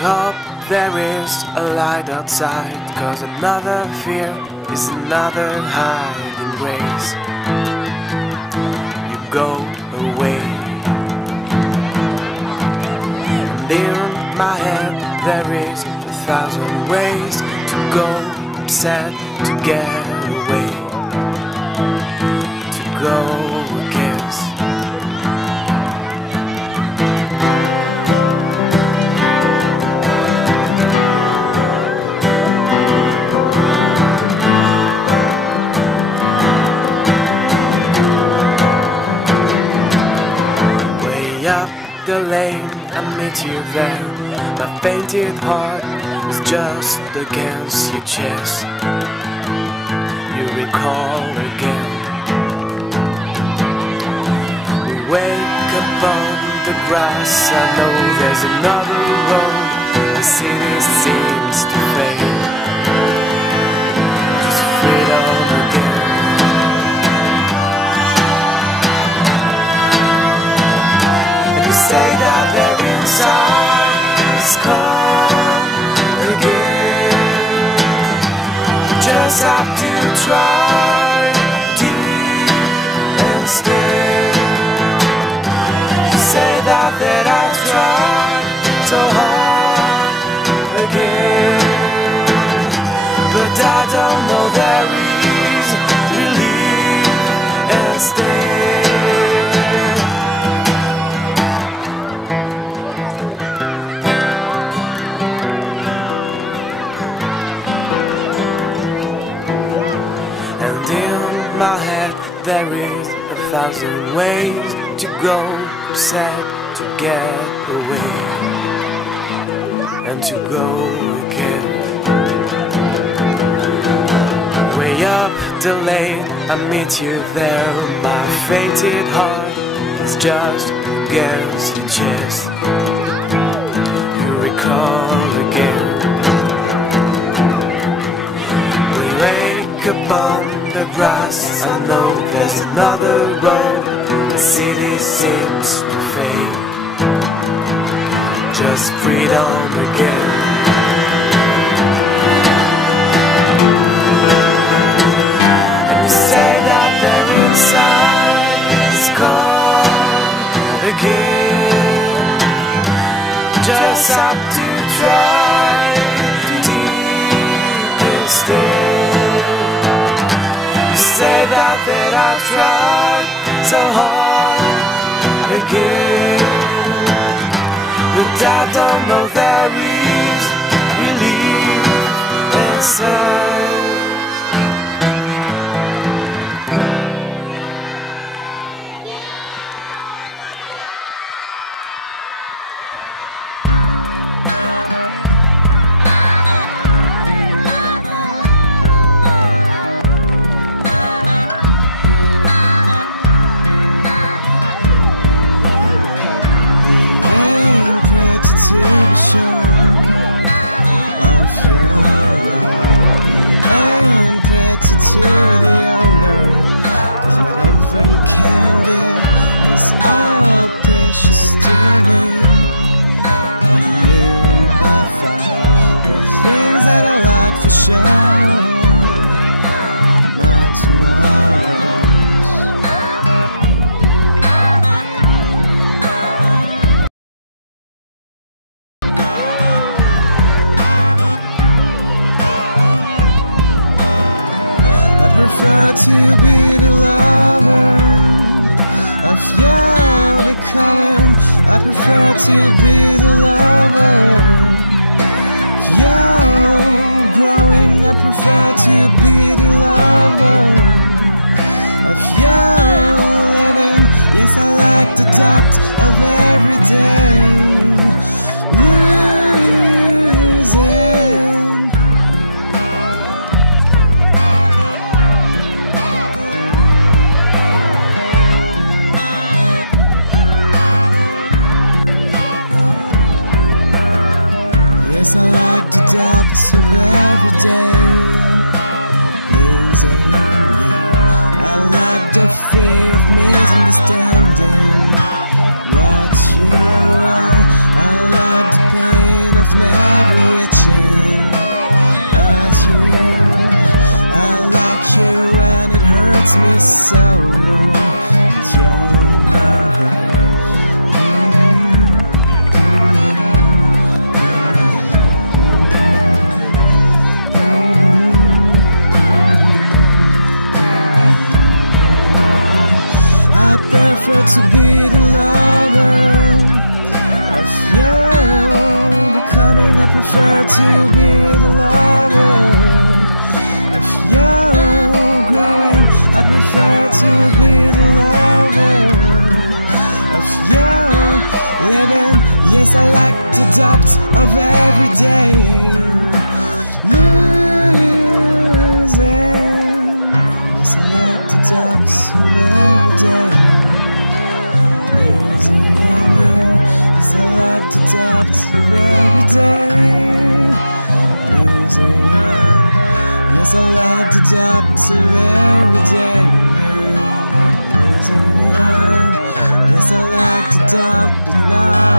hope there is a light outside, 'cause another fear is another hiding grace. You go away, and in my head there is 1,000 ways to go upset, to get away, to go against. The lane, I meet you there. My fainted heart is just against your chest. You recall again. We wake up on the grass. I know there's another road. The city seems to fade. Just freedom again. Say that they're inside is come again. You just have to try deep and stay. You say that I tried so hard again, but I don't know there is relief and stay. There is 1,000 ways to go sad, to get away, and to go again. Way up the lane, I meet you there. My fainted heart is just against your chest. You recall again. We wake up on the grass. I know there's another road. The city seems to fade. Just freedom again. And you say that they're inside is gone again. Just have to try deep and stay. Say that I tried so hard again, but I don't know there is relief inside. To be the lover of your becoming. I prefer to be the lover of your growing. I prefer to be the lover of your living. Yes, I like the depth of every day losing. Yes, I like the depths of every day losing you. I like the fear of misunderstanding what you are. I like the pain of never reaching at you. I like you and it hurts me so, but you're not here. I prefer to be the lover of you becoming. I prefer to be the lover of you growing. I prefer to be the lover of you living. Yes, I like the depth of every day losing. Yes, I like the depth of every day losing in you. Yes, I like the depth of every day losing. Yes, I like the depth of every day losing. Yes, I like the depth, but now